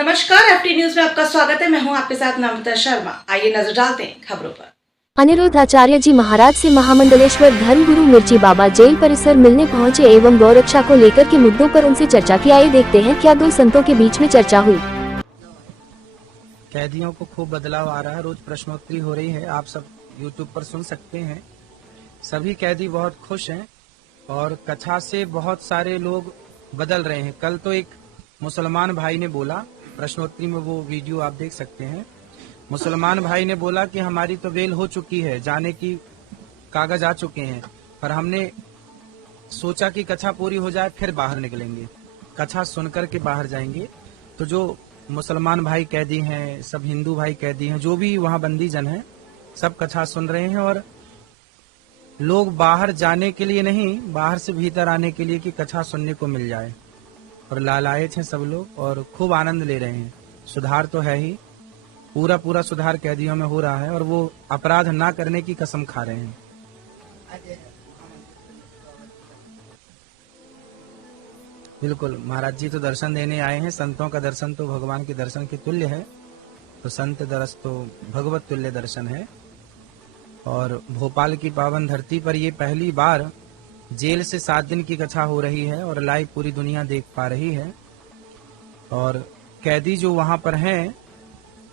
नमस्कार, FT news में आपका स्वागत है। मैं हूं आपके साथ नम्रता शर्मा। आइए नजर डालते हैं खबरों पर। अनिरुद्ध आचार्य जी महाराज से महामंडलेश्वर धर्मगुरु मिर्ची बाबा जेल परिसर मिलने पहुंचे एवं गौरक्षा को लेकर के मुद्दों पर उनसे चर्चा की। आइए देखते हैं क्या दो संतों के बीच में चर्चा हुई। कैदियों को खूब बदलाव आ रहा है, रोज प्रश्नोत्तरी हो रही है, आप सब यूट्यूब पर सुन सकते हैं। सभी कैदी बहुत खुश हैं और कथा से बहुत सारे लोग बदल रहे हैं। कल तो एक मुसलमान भाई ने बोला, प्रश्नोत्तरी में वो वीडियो आप देख सकते हैं। मुसलमान भाई ने बोला कि हमारी तो बेल हो चुकी है, जाने की कागज आ चुके हैं, पर हमने सोचा कि कथा पूरी हो जाए फिर बाहर निकलेंगे, कथा सुनकर के बाहर जाएंगे। तो जो मुसलमान भाई कैदी हैं, सब हिंदू भाई कैदी हैं, जो भी वहाँ बंदी जन हैं, सब कथा सुन रहे हैं और लोग बाहर जाने के लिए नहीं, बाहर से भीतर आने के लिए कि कथा सुनने को मिल जाए, और लालायत हैं सब लोग और खूब आनंद ले रहे हैं। सुधार तो है ही, पूरा सुधार कैदियों में हो रहा है और वो अपराध ना करने की कसम खा रहे हैं। बिल्कुल, महाराज जी तो दर्शन देने आए हैं। संतों का दर्शन तो भगवान के दर्शन के तुल्य है, तो संत दर्श तो भगवत तुल्य दर्शन है। और भोपाल की पावन धरती पर ये पहली बार जेल से 7 दिन की कथा हो रही है और लाइव पूरी दुनिया देख पा रही है। और कैदी जो वहां पर हैं,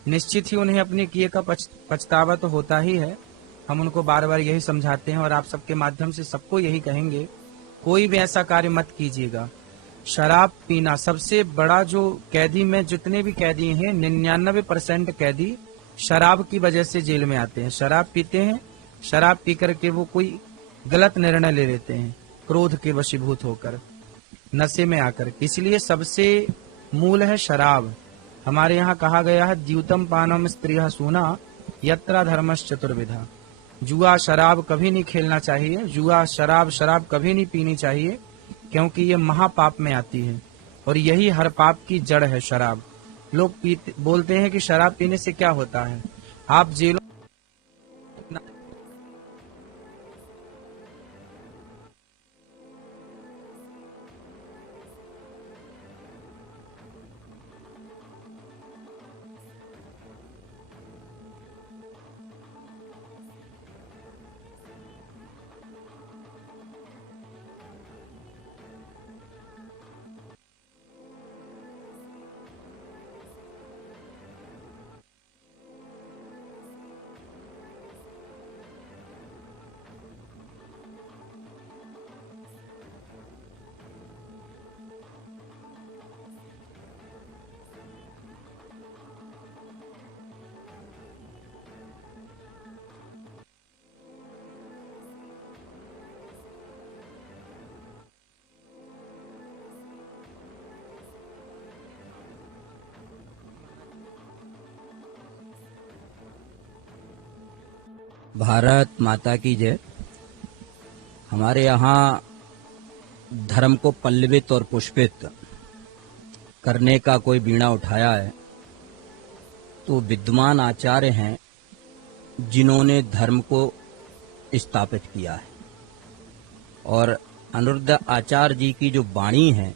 निश्चित ही उन्हें अपने किए का पछतावा तो होता ही है। हम उनको बार बार यही समझाते हैं और आप सबके माध्यम से सबको यही कहेंगे, कोई भी ऐसा कार्य मत कीजिएगा। शराब पीना सबसे बड़ा, जो कैदी में जितने भी कैदी हैं 99% कैदी शराब की वजह से जेल में आते हैं। शराब पीते हैं, शराब पी करके वो कोई गलत निर्णय ले लेते हैं, क्रोध के वशीभूत होकर, नशे में आकर। इसलिए सबसे मूल है शराब। हमारे यहाँ कहा गया है, द्यूतम पानम स्त्रियः सूना यत्रा धर्मश्चतुर्विधा। जुआ शराब कभी नहीं खेलना चाहिए, जुआ शराब कभी नहीं पीनी चाहिए, क्योंकि ये महापाप में आती है और यही हर पाप की जड़ है शराब। लोग बोलते हैं कि शराब पीने से क्या होता है। आप जेलों भारत माता की जय। हमारे यहाँ धर्म को पल्लवित और पुष्पित करने का कोई बीड़ा उठाया है तो विद्वान आचार्य हैं जिन्होंने धर्म को स्थापित किया है। और अनिरुद्ध आचार्य जी की जो वाणी है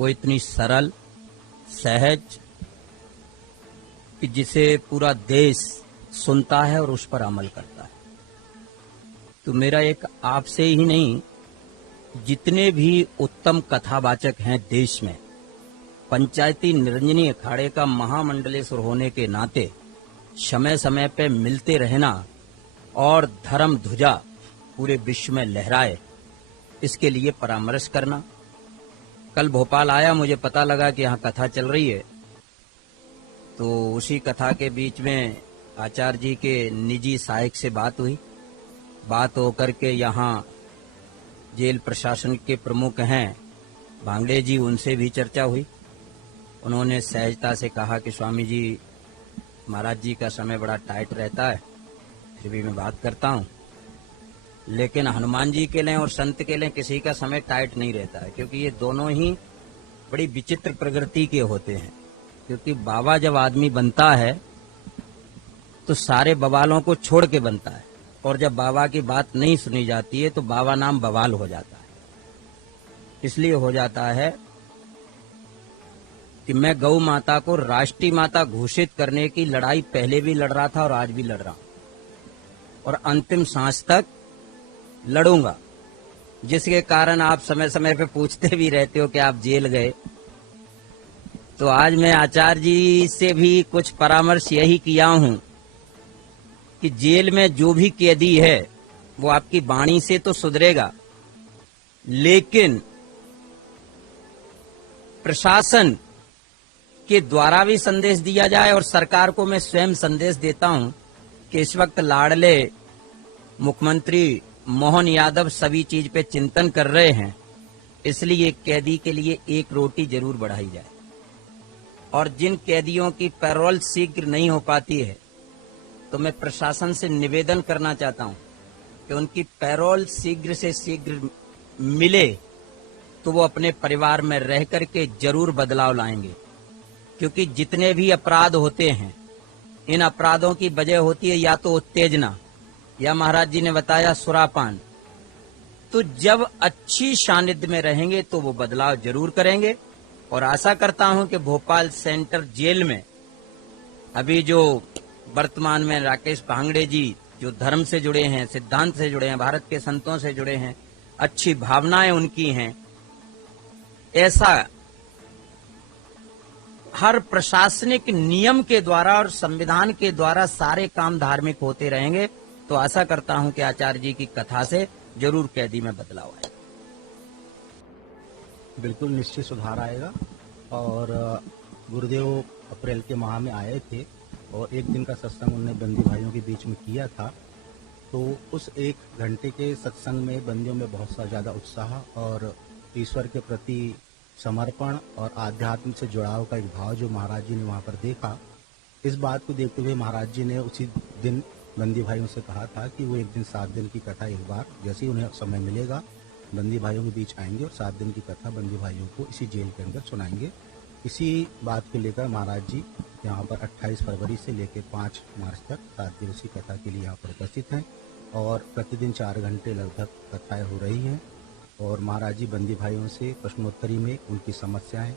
वो इतनी सरल सहज कि जिसे पूरा देश सुनता है और उस पर अमल करता है। तो मेरा एक आपसे ही नहीं, जितने भी उत्तम कथावाचक हैं देश में, पंचायती निरंजनी अखाड़े का महामंडलेश्वर होने के नाते समय समय पे मिलते रहना और धर्म ध्वजा पूरे विश्व में लहराए, इसके लिए परामर्श करना। कल भोपाल आया, मुझे पता लगा कि यहाँ कथा चल रही है, तो उसी कथा के बीच में आचार्य जी के निजी सहायक से बात हुई। बात होकर के यहाँ जेल प्रशासन के प्रमुख हैं भांगड़े जी, उनसे भी चर्चा हुई। उन्होंने सहजता से कहा कि स्वामी जी, महाराज जी का समय बड़ा टाइट रहता है, फिर भी मैं बात करता हूँ। लेकिन हनुमान जी के लिए और संत के लिए किसी का समय टाइट नहीं रहता है, क्योंकि ये दोनों ही बड़ी विचित्र प्रकृति के होते हैं। क्योंकि बाबा जब आदमी बनता है तो सारे बवालों को छोड़ के बनता है, और जब बाबा की बात नहीं सुनी जाती है तो बाबा नाम बवाल हो जाता है। इसलिए हो जाता है कि मैं गौ माता को राष्ट्रीय माता घोषित करने की लड़ाई पहले भी लड़ रहा था और आज भी लड़ रहा हूं और अंतिम सांस तक लड़ूंगा, जिसके कारण आप समय समय पे पूछते भी रहते हो कि आप जेल गए। तो आज मैं आचार्य जी से भी कुछ परामर्श यही किया हूं कि जेल में जो भी कैदी है वो आपकी वाणी से तो सुधरेगा, लेकिन प्रशासन के द्वारा भी संदेश दिया जाए और सरकार को मैं स्वयं संदेश देता हूं कि इस वक्त लाडले मुख्यमंत्री मोहन यादव सभी चीज पे चिंतन कर रहे हैं, इसलिए कैदी के लिए एक रोटी जरूर बढ़ाई जाए। और जिन कैदियों की पैरोल शीघ्र नहीं हो पाती है, तो मैं प्रशासन से निवेदन करना चाहता हूं कि उनकी पैरोल शीघ्र से शीघ्र मिले तो वो अपने परिवार में रह करके जरूर बदलाव लाएंगे। क्योंकि जितने भी अपराध होते हैं, इन अपराधों की वजह होती है या तो उत्तेजना, या महाराज जी ने बताया सुरापान। तो जब अच्छी सानिध्य में रहेंगे तो वो बदलाव जरूर करेंगे। और आशा करता हूं कि भोपाल सेंट्रल जेल में अभी जो वर्तमान में राकेश भांगड़े जी जो धर्म से जुड़े हैं, सिद्धांत से जुड़े हैं, भारत के संतों से जुड़े हैं, अच्छी भावनाएं उनकी हैं, ऐसा हर प्रशासनिक नियम के द्वारा और संविधान के द्वारा सारे काम धार्मिक होते रहेंगे। तो आशा करता हूं कि आचार्य जी की कथा से जरूर कैदी में बदलाव आए। बिल्कुल निश्चित सुधार आएगा। और गुरुदेव अप्रैल के माह में आए थे और एक दिन का सत्संग उन्होंने बंदी भाइयों के बीच में किया था। तो उस 1 घंटे के सत्संग में बंदियों में बहुत सा ज़्यादा उत्साह और ईश्वर के प्रति समर्पण और आध्यात्म से जुड़ाव का एक भाव जो महाराज जी ने वहाँ पर देखा। इस बात को देखते हुए महाराज जी ने उसी दिन बंदी भाइयों से कहा था कि वो एक दिन 7 दिन की कथा एक बार जैसे ही उन्हें समय मिलेगा बंदी भाइयों के बीच आएंगे और 7 दिन की कथा बंदी भाइयों को इसी जेल के अंदर सुनाएंगे। इसी बात को लेकर महाराज जी यहाँ पर 28 फरवरी से लेकर 5 मार्च तक 7 दिवसीय कथा के लिए यहाँ पर उपस्थित हैं और प्रतिदिन 4 घंटे लगभग कथाएं हो रही हैं। और महाराज जी बंदी भाइयों से प्रश्नोत्तरी में उनकी समस्याएं,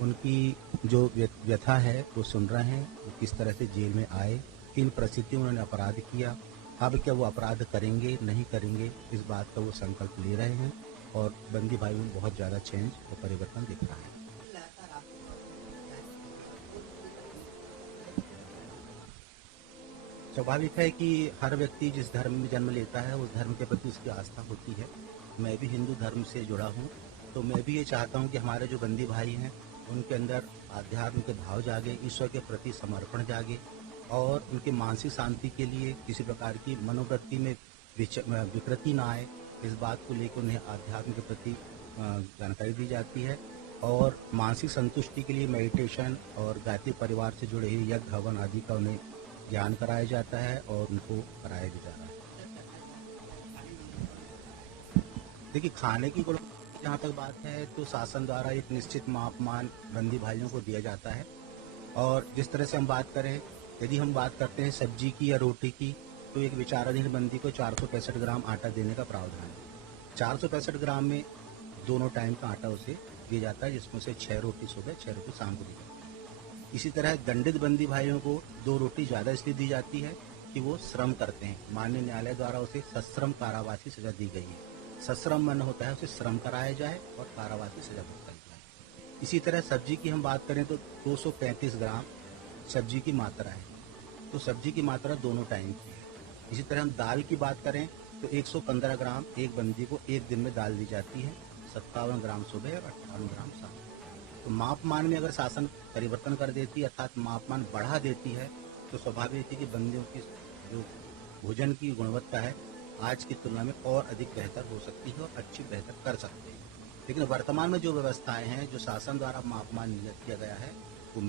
उनकी जो व्यथा है वो सुन रहे हैं। वो किस तरह से जेल में आए, किन परिस्थितियों में उन्होंने अपराध किया, अब क्या वो अपराध करेंगे नहीं करेंगे, इस बात का वो संकल्प ले रहे हैं। और बंदी भाइयों में बहुत ज़्यादा चेंज और परिवर्तन दिख रहा है। स्वाभाविक है कि हर व्यक्ति जिस धर्म में जन्म लेता है उस धर्म के प्रति उसकी आस्था होती है। मैं भी हिंदू धर्म से जुड़ा हूँ, तो मैं भी ये चाहता हूँ कि हमारे जो बंदी भाई हैं उनके अंदर आध्यात्म के भाव जागे, ईश्वर के प्रति समर्पण जागे और उनकी मानसिक शांति के लिए किसी प्रकार की मनोवृत्ति में विकृति ना आए। इस बात को लेकर उन्हें आध्यात्म के प्रति जानकारी दी जाती है और मानसिक संतुष्टि के लिए मेडिटेशन और गायत्री परिवार से जुड़े हुए यज्ञ हवन आदि का उन्हें ज्ञान कराया जाता है और उनको कराया भी जा रहा है। देखिए, खाने की जहाँ तक बात है तो शासन द्वारा एक निश्चित मापमान बंदी भाइयों को दिया जाता है। और जिस तरह से हम बात करें, यदि हम बात करते हैं सब्जी की या रोटी की, तो एक विचाराधीन बंदी को 465 ग्राम आटा देने का प्रावधान है। 465 ग्राम में दोनों टाइम का आटा उसे दिया जाता है, जिसमें से 6 रोटी सुबह 6 रोटी शाम को दी जाती है। इसी तरह दंडित बंदी भाइयों को 2 रोटी ज़्यादा इसलिए दी जाती है कि वो श्रम करते हैं। माननीय न्यायालय द्वारा उसे सश्रम कारावासी सजा दी गई है। सश्रम मन होता है उसे श्रम कराया जाए और कारावासी सजा भुगताई जाए। इसी तरह सब्जी की हम बात करें तो 235 ग्राम सब्जी की मात्रा है, तो सब्जी की मात्रा दोनों टाइम की है। इसी तरह हम दाल की बात करें तो 115 ग्राम एक बंदी को एक दिन में दाल दी जाती है, 57 ग्राम सुबह और 58 ग्राम शाम। तो मापमान में अगर शासन परिवर्तन कर देती है अर्थात मापमान बढ़ा देती है तो स्वाभाविक है कि बंदियों की जो भोजन की गुणवत्ता है आज की तुलना में और अधिक बेहतर हो सकती है और अच्छी बेहतर कर सकते हैं। लेकिन वर्तमान में जो व्यवस्थाएं हैं, जो शासन द्वारा मापमान नियत किया गया है, वो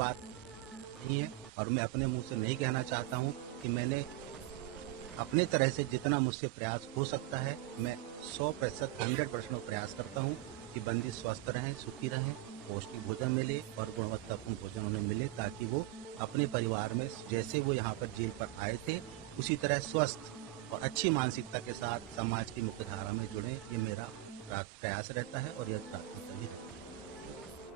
बात नहीं है और मैं अपने मुंह से नहीं कहना चाहता हूं कि मैंने अपने तरह से जितना मुझसे प्रयास हो सकता है मैं 100% 100% प्रयास करता हूं कि बंदी स्वस्थ रहें, सुखी रहें, पौष्टिक भोजन मिले और गुणवत्तापूर्ण भोजन उन्हें मिले ताकि वो अपने परिवार में जैसे वो यहाँ पर जेल पर आए थे उसी तरह स्वस्थ और अच्छी मानसिकता के साथ समाज की मुख्य धारा में जुड़े। ये मेरा प्रयास रहता है और यह प्राथमिकता